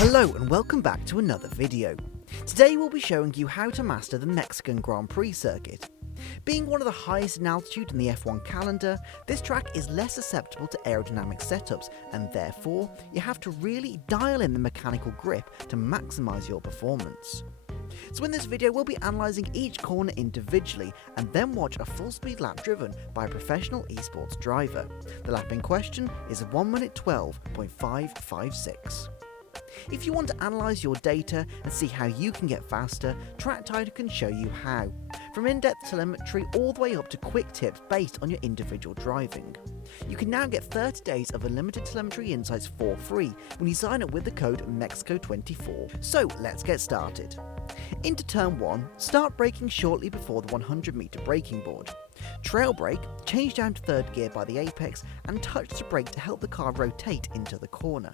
Hello and welcome back to another video. Today we'll be showing you how to master the Mexican Grand Prix circuit. Being one of the highest in altitude in the F1 calendar, this track is less susceptible to aerodynamic setups, and therefore you have to really dial in the mechanical grip to maximise your performance. So in this video we'll be analysing each corner individually and then watch a full speed lap driven by a professional esports driver. The lap in question is 1 minute 12.556. If you want to analyse your data and see how you can get faster, TrackTiger can show you how. From in-depth telemetry all the way up to quick tips based on your individual driving. You can now get 30 days of unlimited telemetry insights for free when you sign up with the code MEXICO24. So let's get started. Into turn 1, start braking shortly before the 100 meter braking board. Trail brake, change down to third gear by the apex and touch the brake to help the car rotate into the corner.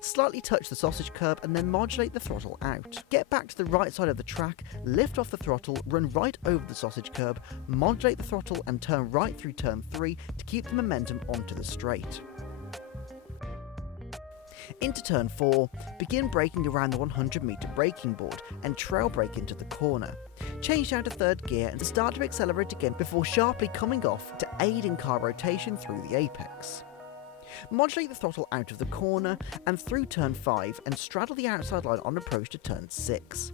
Slightly touch the sausage curb and then modulate the throttle out. Get back to the right side of the track, lift off the throttle, run right over the sausage curb, modulate the throttle and turn right through turn 3 to keep the momentum onto the straight. Into turn 4, begin braking around the 100 meter braking board and trail brake into the corner. Change down to third gear and start to accelerate again before sharply coming off to aid in car rotation through the apex. Modulate the throttle out of the corner and through turn 5 and straddle the outside line on approach to turn 6.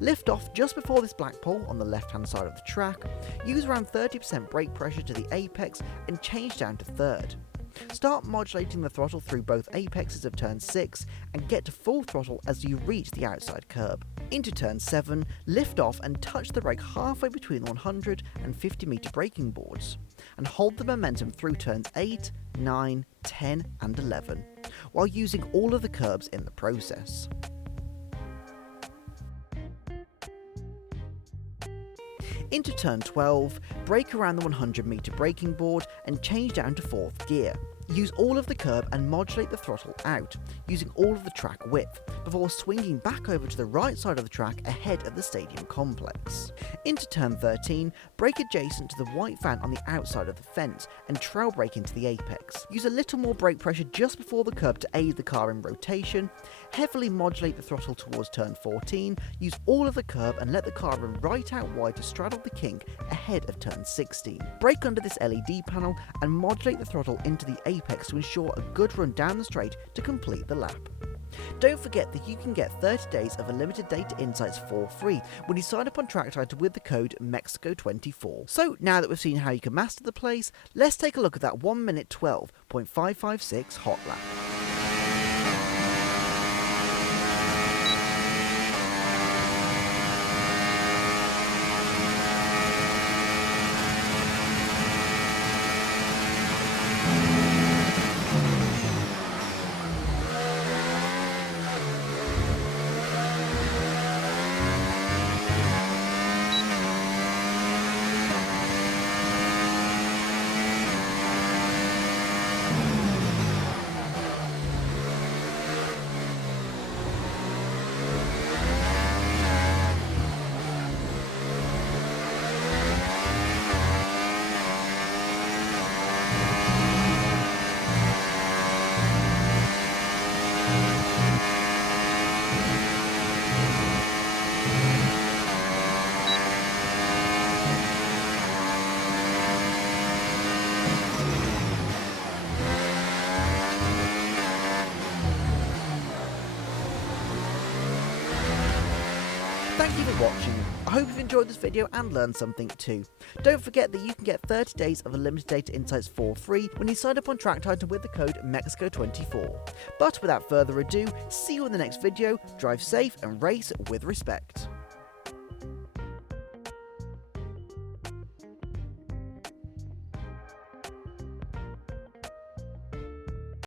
Lift off just before this black pole on the left hand side of the track, use around 30% brake pressure to the apex and change down to third. Start modulating the throttle through both apexes of turn 6 and get to full throttle as you reach the outside curb. Into turn 7, lift off and touch the brake halfway between the 100 and 50 meter braking boards, and hold the momentum through turns 8, 9, 10 and 11, while using all of the curbs in the process. Into turn 12, brake around the 100 meter braking board and change down to 4th gear. Use all of the curb and modulate the throttle out, using all of the track width, before swinging back over to the right side of the track ahead of the stadium complex. Into turn 13, brake adjacent to the white van on the outside of the fence and trail brake into the apex. Use a little more brake pressure just before the curb to aid the car in rotation, heavily modulate the throttle towards turn 14, use all of the curb and let the car run right out wide to straddle the kink ahead of turn 16. Brake under this LED panel and modulate the throttle into the apex to ensure a good run down the straight to complete the lap. Don't forget that you can get 30 days of unlimited data insights for free when you sign up on TrackTiger with the code MEXICO24. So now that we've seen how you can master the place, let's take a look at that 1 minute 12.556 hot lap. Thank you for watching. I hope you've enjoyed this video and learned something too. Don't forget that you can get 30 days of unlimited data insights for free when you sign up on TrackTiger with the code MEXICO24. But without further ado, see you in the next video, drive safe and race with respect.